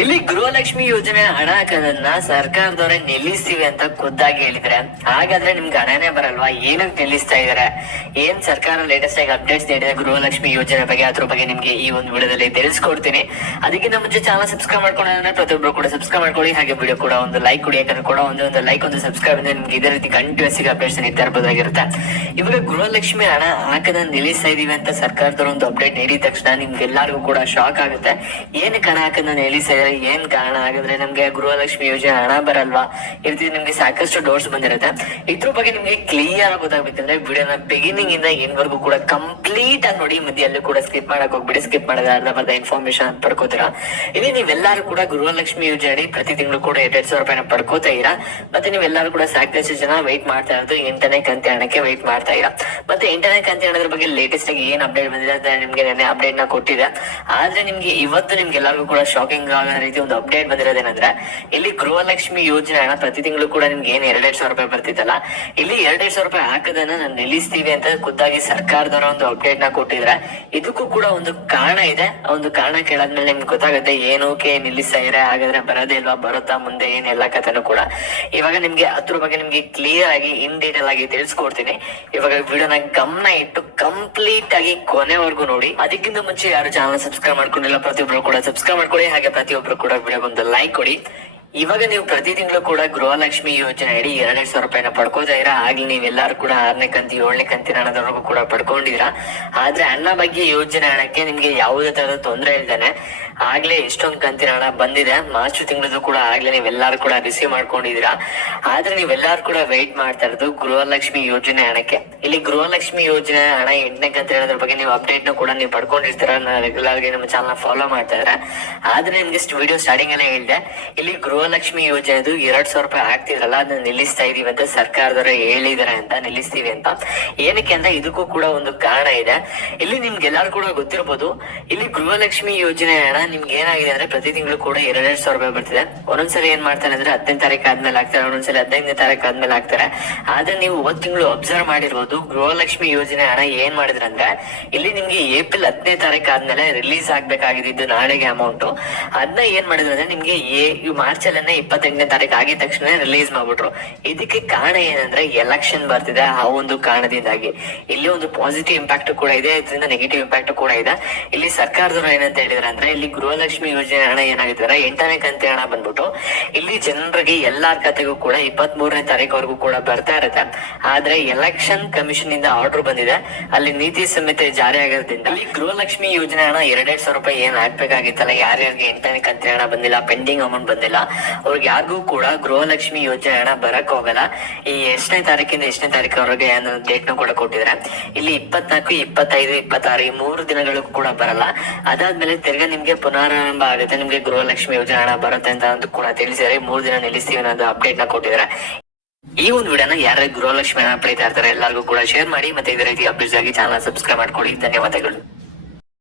ಇಲ್ಲಿ ಗೃಹಲಕ್ಷ್ಮಿ ಯೋಜನೆ ಹಣ ಹಾಕೋದನ್ನ ಸರ್ಕಾರದವರೇ ನಿಲ್ಲಿಸ್ತೀವಿ ಅಂತ ಖುದ್ದಾಗಿ ಹೇಳಿದ್ರೆ. ಹಾಗಾದ್ರೆ ನಿಮ್ಗೆ ಹಣನೇ ಬರಲ್ವಾ? ಏನಕ್ಕೆ ನಿಲ್ಲಿಸ್ತಾ ಇದಾರೆ? ಏನ್ ಸರ್ಕಾರ ಲೇಟೆಸ್ಟ್ ಆಗಿ ಅಪ್ಡೇಟ್ಸ್ ನೀಡಿದೆ ಗೃಹಲಕ್ಷ್ಮಿ ಯೋಜನೆ ಬಗ್ಗೆ? ಅದ್ರ ಬಗ್ಗೆ ನಿಮ್ಗೆ ಈ ಒಂದು ವಿಡಿಯೋದಲ್ಲಿ ತಿಳಿಸ್ಕೊಡ್ತೀನಿ. ಅದಕ್ಕಿಂತ ಮುಂಚೆ ಚಾನಲ್ ಸಬ್ಸ್ಕ್ರೈಬ್ ಮಾಡ್ಕೊಂಡ್ರೆ ಪ್ರತಿಯೊಬ್ರು ಕೂಡ ಸಬ್ಸ್ಕ್ರೈಬ್ ಮಾಡ್ಕೊಳ್ಳಿ. ಹಾಗೆ ವಿಡಿಯೋ ಕೂಡ ಒಂದು ಲೈಕ್ ಕೊಡಿ. ಯಾಕಂದ್ರೆ ಕೂಡ ಒಂದು ಒಂದು ಲೈಕ್ ಒಂದು ಸಬ್ಸ್ಕ್ರೈಬ್ ಅಂದ್ರೆ ನಿಮ್ಗೆ ಇದೇ ರೀತಿ ಕಂಟಿನ್ಯೂಸ್ ಆಗಿ ಅಪ್ಡೇಟ್ಸ್ ನೀಡ್ತಾ ಇರ್ಬೋದಾಗಿರುತ್ತೆ. ಇವಾಗ ಗೃಹಲಕ್ಷ್ಮಿ ಹಣ ಹಾಕದ ನಿಲ್ಲಿಸ್ತಾ ಇದೀವಿ ಅಂತ ಸರ್ಕಾರದವರು ಒಂದು ಅಪ್ಡೇಟ್ ನೀಡಿದ ತಕ್ಷಣ ನಿಮ್ಗೆಲ್ಲರಿಗೂ ಕೂಡ ಶಾಕ್ ಆಗುತ್ತೆ. ಏನಕ್ಕೆ ಹಣ ಹಾಕದ ನಿಲ್ಲಿಸ್ತಾ ಏನ್ ಕಾರಣ? ಆಗಿದ್ರೆ ನಮ್ಗೆ ಗೃಹಲಕ್ಷ್ಮಿ ಯೋಜನೆ ಹಣ ಬರಲ್ವಾ? ಈ ರೀತಿ ನಿಮ್ಗೆ ಸಾಕಷ್ಟು ಡೋರ್ಸ್ ಬಂದಿರುತ್ತೆ. ಇದ್ರ ಬಗ್ಗೆ ನಿಮ್ಗೆ ಕ್ಲಿಯರ್ ಆಗಿ ಗೊತ್ತಾಗ್ಬೇಕಂದ್ರೆ ವಿಡಿಯೋನ ಬಿಗಿನಿಂಗ್ ಇಂದ ಏನ್ವರೆಗೂ ಕೂಡ ಕಂಪ್ಲೀಟ್ ಆಗಿ ನೋಡಿ ಮಧ್ಯಲ್ಲೂ ಕೂಡ ಸ್ಕಿಪ್ ಮಾಡಕ್ ಹೋಗ್ಬಿಡಿ. ಸ್ಕಿಪ್ ಮಾಡದ ಅರ್ಧ ಇನ್ಫಾರ್ಮೇಶನ್ ಪಡ್ಕೋತೀರಾ. ಇಲ್ಲಿ ನೀವೆಲ್ಲರೂ ಕೂಡ ಗೃಹಲಕ್ಷ್ಮಿ ಯೋಜನೆ ಪ್ರತಿ ತಿಂಗಳು ಕೂಡ ಎರಡ್ ಸಾವಿರ ರೂಪಾಯಿನ ಪಡ್ಕೋತಾ ಇರಾ? ಮತ್ತೆ ನೀವೆಲ್ಲರೂ ಕೂಡ ಸಾಕಷ್ಟು ಜನ ವೈಟ್ ಮಾಡ್ತಾ ಇರೋದು ಎಂಟನೇ ಕಂತಿ ಹಣಕ್ಕೆ ವೈಟ್ ಮಾಡ್ತಾ ಇರಾ? ಮತ್ತೆ ಎಂಟನೇ ಕಂತಿ ಹಣದ ಬಗ್ಗೆ ಲೇಟೆಸ್ಟ್ ಆಗಿ ಏನ್ ಅಪ್ಡೇಟ್ ಬಂದಿದೆ ಅಂತ ನಿಮ್ಗೆ ನೆನ್ನೆ ಅಪ್ಡೇಟ್ನ ಕೊಟ್ಟಿದೆ. ಆದ್ರೆ ನಿಮ್ಗೆ ಇವತ್ತು ನಿಮ್ಗೆ ಎಲ್ಲರಿಗೂ ಕೂಡ ಶಾಕಿಂಗ್ ಆಗೋ ರೀತಿ ಒಂದು ಅಪ್ಡೇಟ್ ಬಂದಿರೋದೇನಂದ್ರೆ ಇಲ್ಲಿ ಗೃಹಲಕ್ಷ್ಮಿ ಯೋಜನೆ ಹಣ ಪ್ರತಿ ತಿಂಗಳು ಕೂಡ ನಿಮ್ಗೆ ಏನ್ ಎರಡೆರಡು ಸಾವಿರ ರೂಪಾಯಿ ಬರ್ತಿತ್ತಲ್ಲ, ಇಲ್ಲಿ ಎರಡೆರಡು ಸಾವಿರ ರೂಪಾಯಿ ಹಾಕೋದನ್ನ ನಾನು ನಿಲ್ಲಿಸ್ತೀವಿ ಅಂತ ಖುದ್ದಾಗಿ ಸರ್ಕಾರದವರ ಒಂದು ಅಪ್ಡೇಟ್ನ ಕೊಟ್ಟಿದ್ರೆ, ಇದಕ್ಕೂ ಕೂಡ ಒಂದು ಕಾರಣ ಇದೆ. ಒಂದು ಕಾರಣ ಕೇಳಾದ್ಮೇಲೆ ನಿಮ್ಗೆ ಗೊತ್ತಾಗುತ್ತೆ ಏನೋಕೆ ನಿಲ್ಲಿಸ್ತಾ ಇದ್ರೆ ಹಾಗಾದ್ರೆ ಬರೋದೇ ಇಲ್ವಾ, ಬರುತ್ತಾ ಮುಂದೆ ಏನ್ ಎಲ್ಲಾ ಕಥೆನೂ ಕೂಡ. ಇವಾಗ ನಿಮ್ಗೆ ಅದ್ರ ಬಗ್ಗೆ ನಿಮ್ಗೆ ಕ್ಲಿಯರ್ ಆಗಿ ಇನ್ ಡೀಟೇಲ್ ಆಗಿ ತಿಳಿಸ್ಕೊಡ್ತೀನಿ. ಇವಾಗ ವಿಡಿಯೋನ ಗಮನ ಇಟ್ಟು ಕಂಪ್ಲೀಟ್ ಆಗಿ ಕೊನೆವರೆಗೂ ನೋಡಿ. ಅದಕ್ಕಿಂತ ಮುಂಚೆ ಯಾರು ಚಾನಲ್ ಸಬ್ಸ್ಕ್ರೈಬ್ ಮಾಡ್ಕೊಂಡಿಲ್ಲ ಪ್ರತಿಯೊಬ್ಬರು ಕೂಡ ಸಬ್ಸ್ಕ್ರೈಬ್ ಮಾಡ್ಕೊಳ್ಳಿ. ಹಾಗೆ ಪ್ರತಿಯೊಬ್ರು ಕೂಡ ವಿಡಿಯೋ ಒಂದು ಲೈಕ್ ಕೊಡಿ. ಇವಾಗ ನೀವು ಪ್ರತಿ ತಿಂಗಳು ಕೂಡ ಗೃಹಲಕ್ಷ್ಮಿ ಯೋಜನೆ ಅಡಿ ಎರಡೆರಡು ಸಾವಿರ ರೂಪಾಯಿನ ಪಡ್ಕೋತಾ ಇರ. ಆಗ್ಲಿ ನೀವೆಲ್ಲರೂ ಕೂಡ ಆರನೇ ಕಂತಿ, ಏಳನೇ ಕಂತಿನ ಹಣದವರೆಗೂ ಕೂಡ ಪಡ್ಕೊಂಡಿರ. ಆದ್ರೆ ಅನ್ನ ಬಗ್ಗೆ ಯೋಜನೆ ಹಣಕ್ಕೆ ನಿಮ್ಗೆ ಯಾವುದೇ ತರದ ತೊಂದರೆ ಇಲ್ದಾನೆ ಆಗ್ಲೇ ಎಷ್ಟೊಂದು ಕಂತಿನ ಹಣ ಬಂದಿದೆ. ಮಾರ್ಚ್ ತಿಂಗಳದ್ದು ಕೂಡ ಆಗ್ಲೇ ನೀವೆಲ್ಲರೂ ಕೂಡ ರಿಸೀವ್ ಮಾಡ್ಕೊಂಡಿದೀರಾ. ಆದ್ರೆ ನೀವೆಲ್ಲರೂ ಕೂಡ ವೆಯ್ಟ್ ಮಾಡ್ತಾ ಇರೋದು ಗೃಹಲಕ್ಷ್ಮಿ ಯೋಜನೆ ಹಣಕ್ಕೆ. ಇಲ್ಲಿ ಗೃಹಲಕ್ಷ್ಮಿ ಯೋಜನೆ ಹಣ ಎಂಟನೇ ಕಂತಿನ ಬಗ್ಗೆ ನೀವು ಅಪ್ಡೇಟ್ನ ಕೂಡ ನೀವು ಪಡ್ಕೊಂಡಿರ್ತೀರ ರೆಗ್ಯುಲರ್ ಆಗಿ ನಮ್ಮ ಚಾನಲ್ ಫಾಲೋ ಮಾಡ್ತಾ ಇದ್ರೆ. ಆದ್ರೆ ನಿಮ್ಗೆ ವಿಡಿಯೋ ಸ್ಟಾರ್ಟಿಂಗ್ ಅಲ್ಲೇ ಹೇಳಿದೆ. ಇಲ್ಲಿ ಗೃಹಲಕ್ಷ್ಮಿ ಯೋಜನೆದು ಎರಡ್ ಸಾವಿರ ರೂಪಾಯಿ ಆಗ್ತಿದ್ರಲ್ಲ ಅದನ್ನ ನಿಲ್ಲಿಸ್ತಾ ಇದೀವಿ ಅಂತ ಸರ್ಕಾರದವರು ಹೇಳಿದಾರೆ ಅಂತ ನಿಲ್ಲಿಸ್ತೀವಿ ಅಂತ. ಏನಕ್ಕೆ ಅಂದ್ರೆ ಇದಕ್ಕೂ ಕೂಡ ಒಂದು ಕಾರಣ ಇದೆ. ಇಲ್ಲಿ ನಿಮ್ಗೆಲ್ಲರೂ ಕೂಡ ಗೊತ್ತಿರ್ಬೋದು, ಇಲ್ಲಿ ಗೃಹಲಕ್ಷ್ಮಿ ಯೋಜನೆ ಹಣ ನಿಮ್ಗೆ ಏನಾಗಿದೆ ಅಂದ್ರೆ ಪ್ರತಿ ತಿಂಗಳು ಕೂಡ ಎರಡೆರಡು ಸಾವಿರ ರೂಪಾಯಿ ಬರ್ತಿದೆ. ಒಂದೊಂದ್ಸರಿ ಏನ್ ಮಾಡ್ತಾರೆ ಅಂದ್ರೆ ಹತ್ತನೇ ತಾರೀಕು ಆದ್ಮೇಲೆ ಆಗ್ತಾರೆ ಒಂದೊಂದ್ಸರಿ ಹದಿನೈದನೇ ತಾರೀಕು ಆದ್ಮೇಲೆ ಆಗ್ತಾರೆ ಆದ್ರೆ ನೀವು ಒಂದ್ ತಿಂಗಳು ಅಬ್ಸರ್ವ್ ಮಾಡಿರ್ಬೋದು, ಗೃಹಲಕ್ಷ್ಮಿ ಯೋಜನೆ ಹಣ ಏನ್ ಮಾಡಿದ್ರಂದ್ರೆ ಇಲ್ಲಿ ನಿಮ್ಗೆ ಏಪ್ರಿಲ್ ಹತ್ತನೇ ತಾರೀಕು ಆದ್ಮೇಲೆ ರಿಲೀಸ್ ಆಗ್ಬೇಕಾಗಿದ್ದು ನಾಳೆಗೆ ಅಮೌಂಟ್ ಅದನ್ನ ಏನ್ ಮಾಡಿದ್ರು ಅಂದ್ರೆ ನಿಮ್ಗೆ ಮಾರ್ಚ್ ಅಲ್ಲೇ ಇಪ್ಪತ್ತೆಂಟನೇ ತಾರೀಕು ಆಗಿದ ತಕ್ಷಣ ರಿಲೀಸ್ ಮಾಡ್ಬಿಟ್ರು. ಇದಕ್ಕೆ ಕಾರಣ ಏನಂದ್ರೆ ಎಲೆಕ್ಷನ್ ಬರ್ತಿದೆ. ಆ ಒಂದು ಕಾರಣದಿಂದಾಗಿ. ಇಲ್ಲಿ ಒಂದು ಪಾಸಿಟಿವ್ ಇಂಪ್ಯಾಕ್ಟ್ ಕೂಡ ಇದೆ. ಇದರಿಂದ ನೆಗೆಟಿವ್ ಇಂಪ್ಯಾಕ್ಟ್ ಕೂಡ ಇದೆ. ಇಲ್ಲಿ ಸರ್ಕಾರದವರು ಏನಂತ ಹೇಳಿದ್ರೆ ಅಂದ್ರೆ, ಇಲ್ಲಿ ಗೃಹಲಕ್ಷ್ಮಿ ಯೋಜನೆ ಹಣ ಏನಾಗಿದ್ದಾರೆ, ಎಂಟನೇ ಕಂತಿ ಹಣ ಬಂದ್ಬಿಟ್ಟು, ಇಲ್ಲಿ ಜನರಿಗೆ ಎಲ್ಲಾರ್ ಕತೆಗೂ ಕೂಡ ಇಪ್ಪತ್ತ್ ಮೂರನೇ ತಾರೀಕುವರೆಗೂ ಕೂಡ ಬರ್ತಾ ಇರುತ್ತೆ. ಆದ್ರೆ ಎಲೆಕ್ಷನ್ ಕಮಿಷನ್ ಇಂದ ಆರ್ಡರ್ ಬಂದಿದೆ. ಅಲ್ಲಿ ನೀತಿ ಸಂಹಿತೆ ಜಾರಿ ಆಗಿರೋದ್ರಿಂದ ಇಲ್ಲಿ ಗೃಹಲಕ್ಷ್ಮಿ ಯೋಜನೆ ಹಣ ಎರಡೆರಡ್ ಸಾವಿರ ರೂಪಾಯಿ ಏನ್ ಹಾಕ್ಬೇಕಾಗಿತ್ತಲ್ಲ, ಯಾರ್ಯಾರಿಗೆ ಎಂಟನೇ ಕಂತಿನ ಹಣ ಬಂದಿಲ್ಲ ಪೆಂಡಿಂಗ್ ಅಮೌಂಟ್ ಬಂದಿಲ್ಲ ಅವ್ರಿಗೆ ಯಾರಿಗೂ ಕೂಡ ಗೃಹಲಕ್ಷ್ಮಿ ಯೋಜನೆ ಹಣ ಬರಕ್ ಹೋಗಲ್ಲ. ಈ ಎಷ್ಟನೇ ತಾರೀಕಿಂದ ಎಷ್ಟನೇ ತಾರೀಕುವರೆಗೆ ಅನ್ನೋ ಡೇಟ್ನ ಕೂಡ ಕೊಟ್ಟಿದ್ರೆ ಇಲ್ಲಿ ಇಪ್ಪತ್ನಾಲ್ಕು, ಇಪ್ಪತ್ತೈದು, ಇಪ್ಪತ್ತಾರು ಈ ಮೂರು ದಿನಗಳು ಕೂಡ ಬರಲ್ಲ. ಅದಾದ್ಮೇಲೆ ತಿರ್ಗಾ ನಿಮ್ಗೆ ಪುನರಾರಂಭ ಆಗುತ್ತೆ. ನಿಮ್ಗೆ ಗೃಹಲಕ್ಷ್ಮಿ ಯೋಜನೆ ಹಣ ಬರುತ್ತೆ ಅಂತ ಅಂತ ಕೂಡ ತಿಳಿಸಿದ್ರೆ ಮೂರು ದಿನ ನಿಲ್ಲಿಸ್ತೀವಿ ಅನ್ನೋದು ಅಪ್ಡೇಟ್ನ ಕೊಟ್ಟಿದ್ದಾರೆ. ಈ ಒಂದು ವಿಡಿಯೋನ ಯಾರು ಗೃಹಲಕ್ಷ್ಮಿ ಹಣ ಪಡಿತಾ ಇರ್ತಾರೆ ಎಲ್ಲರಿಗೂ ಕೂಡ ಶೇರ್ ಮಾಡಿ. ಮತ್ತೆ ಇದೇ ರೀತಿ ಅಪ್ಡೇಟ್ಸ್ ಆಗಿ ಚಾನಲ್ ಸಬ್ಸ್ಕ್ರೈಬ್ ಮಾಡ್ಕೊಳ್ಳಿ. ಧನ್ಯವಾದಗಳು.